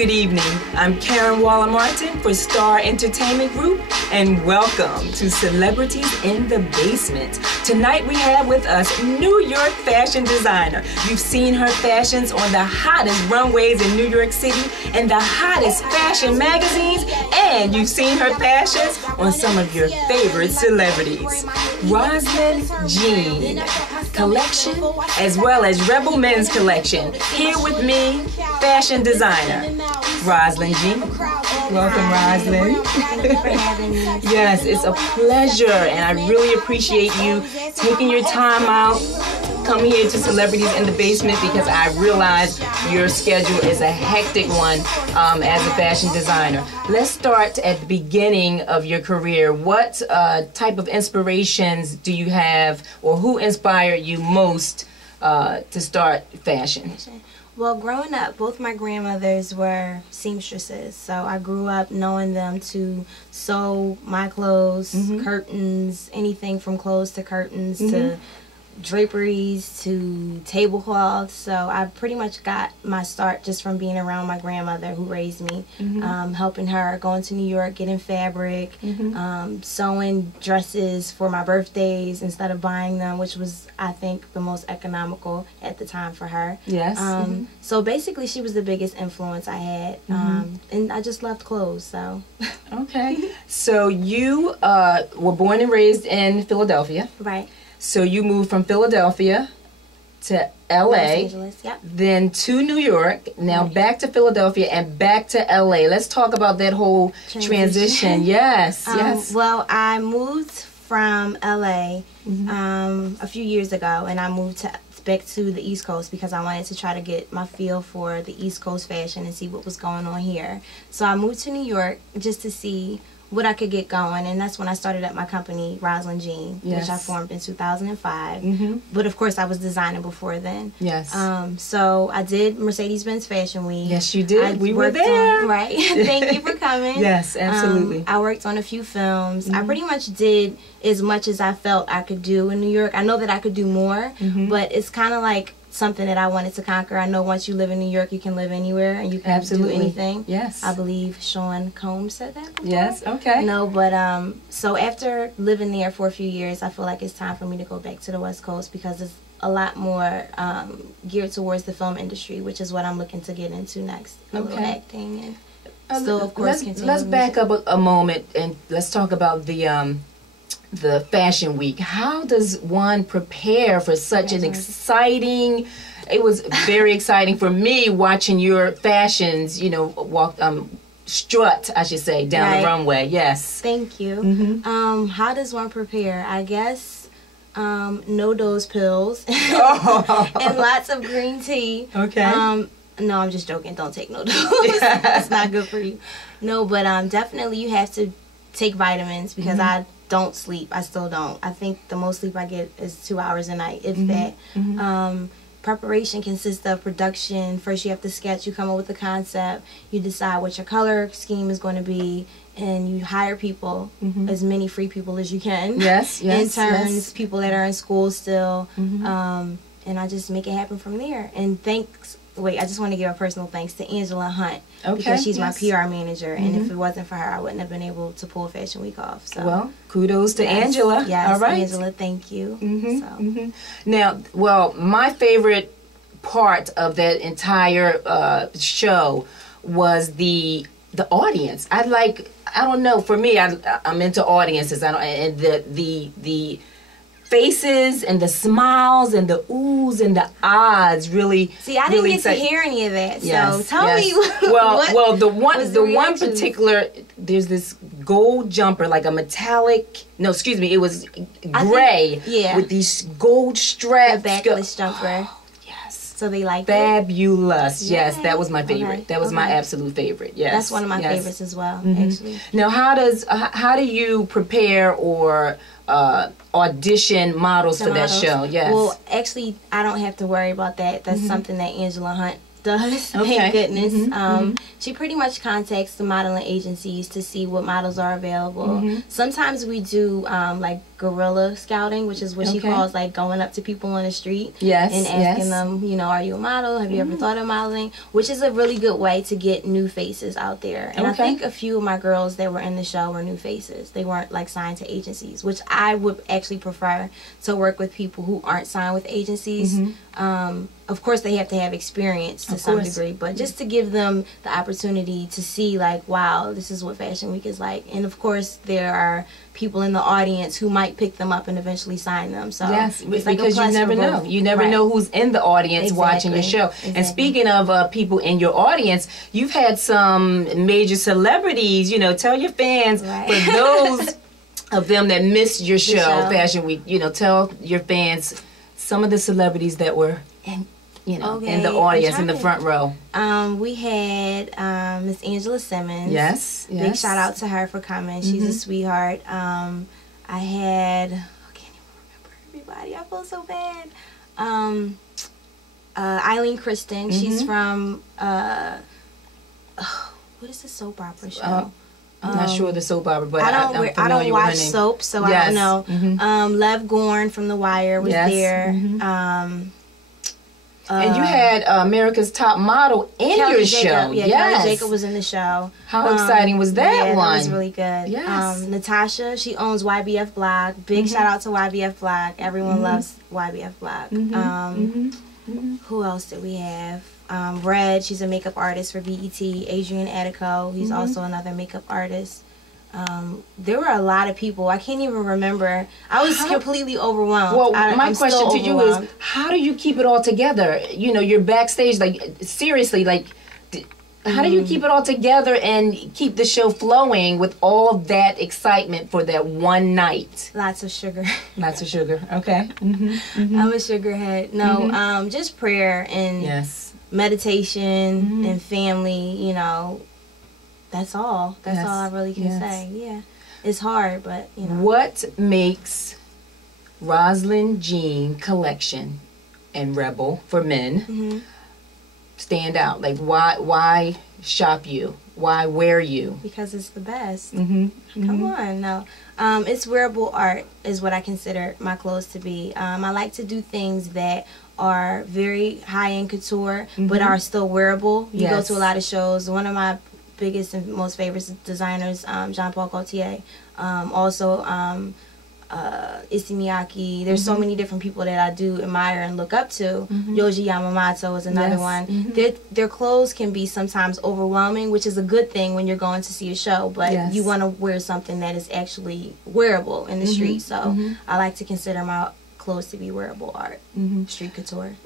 Good evening. I'm Karen Martin for Starr Entertainment Group, and welcome to Celebrities in the Basement. Tonight we have with us New York fashion designer. You've seen her fashions on the hottest runways in New York City and the hottest fashion magazines, and you've seen her fashions on some of your favorite celebrities. Rosalind Jean collection as well as Rebel Men's collection. Here with me, fashion designer Rosalind Jean. Welcome, Rosalind. Thank you for having me. Yes, it's a pleasure, and I really appreciate you taking your time out, coming here to Celebrities in the Basement, because I realize your schedule is a hectic one as a fashion designer. Let's start at the beginning of your career. What type of inspirations do you have, or who inspired you most to start fashion? Well, growing up, both my grandmothers were seamstresses, so I grew up knowing them to sew my clothes, curtains, anything from clothes to curtains to draperies to tablecloths. So I pretty much got my start just from being around my grandmother who raised me, helping her, going to New York, getting fabric, sewing dresses for my birthdays instead of buying them, which was, I think, the most economical at the time for her. Yes. So basically she was the biggest influence I had, and I just loved clothes. So Okay. So you were born and raised in Philadelphia. Right. So you moved from Philadelphia to LA, Los Angeles, yep. Then to New York, now back to Philadelphia and back to LA. Let's talk about that whole transition. Yes, yes. Well, I moved from LA a few years ago, and I moved back to the East Coast because I wanted to try to get my feel for the East Coast fashion and see what was going on here. So I moved to New York just to see what I could get going, and that's when I started up my company, Rosalind Jean, which I formed in 2005. But of course, I was designing before then. Yes. So I did Mercedes-Benz Fashion Week. Yes, you did. We were there. Right. Thank you for coming. Yes, absolutely. I worked on a few films. I pretty much did as much as I felt I could do in New York. I know that I could do more, but it's kind of like something that I wanted to conquer. I know once you live in New York, you can live anywhere and you can do anything. Yes. I believe Sean Combs said that before. Yes, okay. No, but so after living there for a few years, I feel like it's time for me to go back to the West Coast because it's a lot more geared towards the film industry, which is what I'm looking to get into next. A little acting and still, of course, let's back up a moment and let's talk about the Fashion Week. How does one prepare for such an exciting? It was very exciting for me watching your fashions, you know, strut, I should say, down the runway. Yes. Thank you. How does one prepare? I guess no-dose pills and lots of green tea. Okay. No, I'm just joking. Don't take no-dose. It's not good for you. No, but definitely you have to take vitamins because I don't sleep. I still don't. I think the most sleep I get is 2 hours a night, if that. Preparation consists of production. First you have to sketch, you come up with a concept, you decide what your color scheme is going to be, and you hire people, as many free people as you can. Yes, yes. Interns, people that are in school still, and I just make it happen from there. And I just want to give a personal thanks to Angela Hunt, because she's my PR manager, and if it wasn't for her, I wouldn't have been able to pull Fashion Week off. So, well, kudos to Angela. Yes, all right. Angela, thank you. Now, well, my favorite part of that entire show was the audience. I don't know, for me, I'm into audiences. And the faces and the smiles and the oohs and the ahs really. See, I didn't get to hear any of that. So tell me. Well, the one particular, there's this gold jumper, like a metallic. No, excuse me, it was gray with these gold straps. The backless jumper. So they like fabulous. Yes, that was my favorite. That was my absolute favorite. Yes, that's one of my favorites as well. Actually. Now, how do you prepare or audition models for that show? Yes. Well, actually, I don't have to worry about that. That's something that Angela Hunt does. Thank goodness. She pretty much contacts the modeling agencies to see what models are available. Sometimes we do like guerrilla scouting, which is what she calls like going up to people on the street and asking them, you know, are you a model? Have you ever thought of modeling? Which is a really good way to get new faces out there. And I think a few of my girls that were in the show were new faces. They weren't like signed to agencies, which I would actually prefer to work with people who aren't signed with agencies. Of course, they have to have experience to some degree, but just to give them the opportunity to see, like, wow, this is what Fashion Week is like. And of course, there are people in the audience who might pick them up and eventually sign them. So yes, it's like because you never know. You never know who's in the audience watching your show. And speaking of people in your audience, you've had some major celebrities. You know, tell your fans, for those of them that missed your show, Fashion Week, you know, tell your fans some of the celebrities that were in, you know, in the audience, in the front row. We had Miss Angela Simmons. Yes. Big shout out to her for coming. She's a sweetheart. I had, I can't even remember everybody. I feel so bad. Eileen Kristen. She's from, what is the soap opera show? I'm not sure the soap opera, but I don't watch soap, so I don't know. Lev Gorn from The Wire was there. And you had America's Top Model in your show. Yeah, Kelly Jacob was in the show. How exciting was that one? That was really good. Yes. Natasha, she owns YBF Blog. Big shout out to YBF Blog. Everyone loves YBF Blog. Who else did we have? Red, she's a makeup artist for BET. Adrian Attico, he's also another makeup artist. There were a lot of people. I can't even remember. I was completely overwhelmed. Well, my question to you is, how do you keep it all together? You know, you're backstage, like, seriously, like, how do you keep it all together and keep the show flowing with all that excitement for that one night? Lots of sugar. Lots of sugar, okay. I'm a sugarhead. No, just prayer and meditation and family, you know. That's all. That's all I really can say. Yeah. It's hard, but, you know. What makes Rosalind Jean Collection and Rebel for men stand out? Like, why shop you? Why wear you? Because it's the best. Come on, no. It's wearable art is what I consider my clothes to be. I like to do things that are very high-end couture, but are still wearable. You go to a lot of shows. One of my biggest and most favorite designers, Jean-Paul Gaultier, also Issey Miyake. There's so many different people that I do admire and look up to. Yohji Yamamoto is another one. Their clothes can be sometimes overwhelming, which is a good thing when you're going to see a show, but you want to wear something that is actually wearable in the street. So I like to consider my clothes to be wearable art, street couture.